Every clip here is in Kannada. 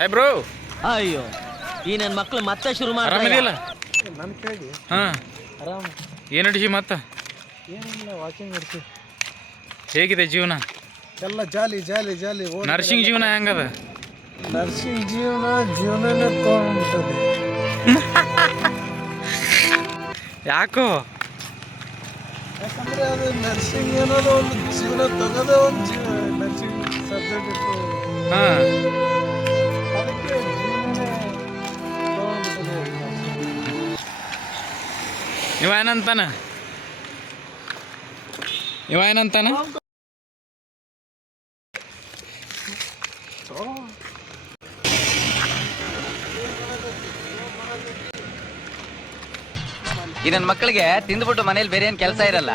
Hi bro. ಅಯ್ಯೋ ಈ ನನ್ನ ಮಕ್ಳು ಮತ್ತೆ ಶುರು ಆರಾಮಿದೆಯಲ್ಲ? ನನ್ನ ಕೇಳಿ ಹಾಂ, ಆರಾಮ. ಏನು ನಡಿಸಿ ಮತ್ತೆ? ಏನಿಲ್ಲ, ವಾಕಿಂಗ್ ಮಾಡ್ತೀವಿ. ಹೇಗಿದೆ ಜೀವನ? ಎಲ್ಲ ಜಾಲಿ ಜಾಲಿ ಜಾಲಿ. ನರ್ಸಿಂಗ್ ಜೀವನ ಹೆಂಗದ? ನರ್ಸಿಂಗ್ ಜೀವನನೇ ತೊಗೊಂಡ್ಬಿಟ್ಟದೆ. ಯಾಕೋ? ಯಾಕಂದ್ರೆ ಅದು ನರ್ಸಿಂಗ್ ಅನ್ನೋದು ಒಂದು ಜೀವನ ತಗೋದೇ ಒಂದು ಜೀವನ. ನರ್ಸಿಂಗ್ ಸಬ್ಜೆಕ್ಟ್ ಇತ್ತು, ಹಾಂ, ಅದಕ್ಕೆ ಜೀವನನೇ ತೊಗೊಂಡ್ಬಿಟ್ಟದೆ. ಇವ ಏನಂತಾನ? ಈ ನನ್ನ ಮಕ್ಕಳಿಗೆ ತಿಂದ್ಬಿಟ್ಟು ಮನೇಲಿ ಬೇರೆ ಏನ್ ಕೆಲಸ ಇರಲ್ಲ,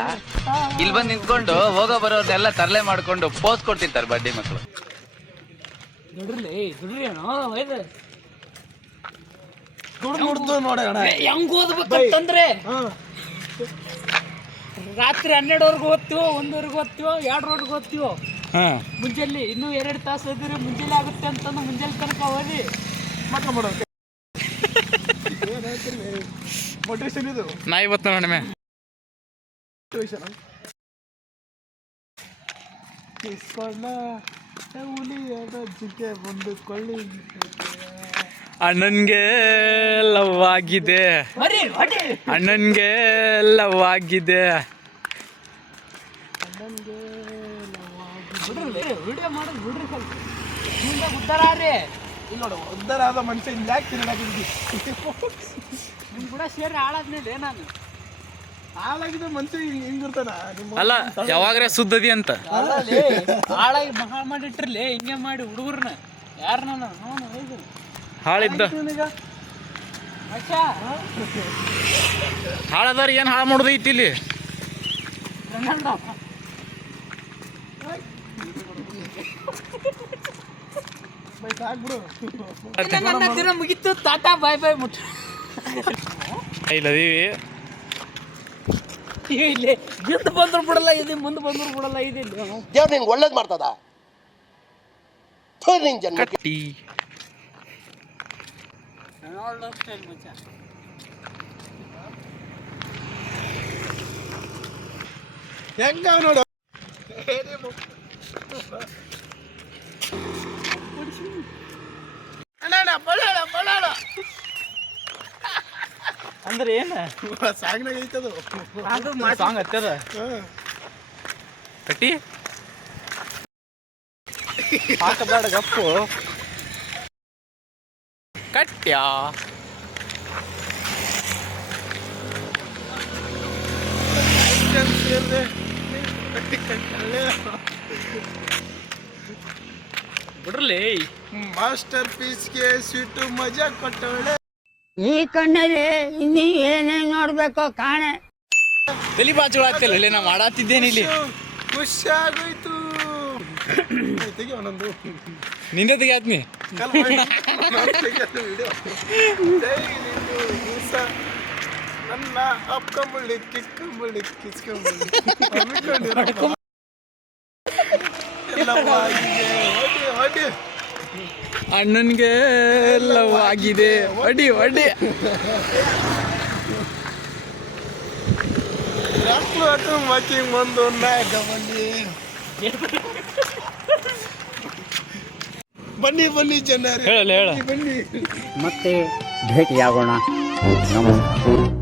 ಇಲ್ಲಿ ಬಂದು ನಿಂತ್ಕೊಂಡು ಹೋಗೋ ಬರೋರ್ನೆಲ್ಲ ತರಲೆ ಮಾಡ್ಕೊಂಡು ಪೋಸ್ ಕೊಡ್ತಿರ್ತಾರೆ ಬಡ್ಡಿ ಮಕ್ಕಳು. ನೋಡೋಣ ಹೆಂಗ್ ಓದ್ಬೇಕಂತಂದ್ರೆ ರಾತ್ರಿ 12ವರೆಗೂ ಓದ್ತೀವೋ, 1ವರೆಗೂ ಓದ್ತೀವೋ, 2ವರೆಗೂ ಓದ್ತೀವೋ. ಹಾಂ, ಮುಂಜಾನೆ ಇನ್ನೂ 2 ತಾಸು ಓದಿದ್ರೆ ಮುಂಜಾನೆ ಆಗುತ್ತೆ ಅಂತಂದು ಮುಂಜಾನೆ ತನಕ ಓದಿ ಮಾತ್ರ ಮಾಡೋಕೆ ಮೋಟಿವೇಶನ್ ಇದು. ನಾ ಇವತ್ತು ನೋಡಮೆ ಮೋಟಿವೇಶನ್ ಕಿಸ್ಕೊಂಡ ಹುಲಿಯದ ಜಿಂಕೆ ಬಂದು ಕೊಳ್ಳಿ. ಅಣ್ಣನ್ಗೆ ಲವ್ ಆಗಿದೆ, ಅಣ್ಣನ್ಗೆ ಲವ್ ಆಗಿದೆ. ವಿಡಿಯೋ ಮಾಡೋದು ಬಿಡ್ರಿ, ಸ್ವಲ್ಪ ಮುಂದೆ ಉದ್ದಾರ ರೀ. ಇಲ್ಲಿ ನೋಡು, ಉದ್ದಾರ ಆದ ಮನುಷ್ಯ ಇಲ್ಲಿ ಯಾಕೆ ತಿನ್ನೋದು? ನಿಮ್ ಕೂಡ ಸೇರಿ ಹಾಳಾದ್ಮೇಲೆ ನಾನು ಹಾಳಾಗಿದ್ದ ಮನುಷ್ಯ ಹಿಂಗಿರ್ತಾನ? ಅಲ್ಲ, ಯಾವಾಗ್ರೆ ಸುದ್ದದಿ ಅಂತ. ಹಾಳಾಗಿ ಮಹಾ ಮಾಡಿಟ್ರಲಿ ಹಿಂಗೆ ಮಾಡಿ ಹುಡುಗರ್ನ ಯಾರನ್ನ ನಾನು ಹಾಳಿದ್ದ ಅಚ್ಚಾ ಹಾಳದಾರ ಏನು ಹಾಳು ಮಾಡೋದು ಐತಿ ಇಲ್ಲಿ? ಸಾಕ್ಬಿಡು. ನನ್ನ ದಿನ ಮುಗೀತು, ಟಾಟಾ ಬಾಯ್ ಬಾಯ್ ಮುಟ್ಟ. ಇಲ್ಲದೀವಿ ಇಲ್ಲಿ ಹಿಂದೆ ಬಂದ್ರು ಬಿಡಲ್ಲ, ಇದೆ ಮುಂದೆ ಬಂದ್ರು ಬಿಡಲ್ಲ, ಇದೆ ದೇವ್ರು ನಿನ್ಗೆ ಒಳ್ಳೇದು ಮಾಡ್ತದ. ನಿನ್ ಜನ್ಮ ಕಟ್ಟಿ ಹೆಂಗ ನೋಡು. ಅಂದ್ರೆ ಏನ ಸಾಂಗ್ನಾಗ ಐತದು. ಅದು ಸಾಂಗ್ ಹತ್ತದ ಕಟ್ಟಿ ಹಾಕಬೇಡ ಗಪ್ಪು ಕಟ್ಟ್ಯಾ. ಬಿಡ್ರಲಿ, ಮಾಸ್ಟರ್ ಪೀಸ್ಗೆ ಸ್ವೀಟು ಮಜಾ ಕೊಟ್ಟವಳೆ. ಈ ಕಣ್ಣಲ್ಲಿ ಇನ್ನೀ ಏನೇನ್ ನೋಡ್ಬೇಕೋ ಕಾಣೆ. ತಲಿ ಬಾಚುಳಾಗ್ತಿಲ್ಲ, ನಾ ಮಾಡಾತಿದ್ದೇನೆ ಇಲ್ಲಿ. ಖುಷಿ ಆಗೋಯ್ತು. ತೆಗಿ ಒಂದೊಂದು ನಿಂದೆ ತೆಗಿಯಾತ್ನಿ. ನನ್ನ ಅಪ್ಕೊಂಬಳ್ಳಿ ಕಿಸ್ಕೊಂಬಳ್ಳಿ ಕಿಸ್ಕೊಂಬಳ್ಳಿ ಅಣ್ಣನ್ಗೆ ಲವ್ ಆಗಿದೆ, ಒಡಿ ಒಡಿ. ವಾಕಿಂಗ್ ಬಂದು ಬನ್ನಿ ಬನ್ನಿ ಜನರೇ, ಹೇಳಲ್ಲ ಹೇಳ. ಬನ್ನಿ. ಮತ್ತೆ ಭೇಟಿಯಾಗೋಣ. ನಮಸ್ಕಾರ.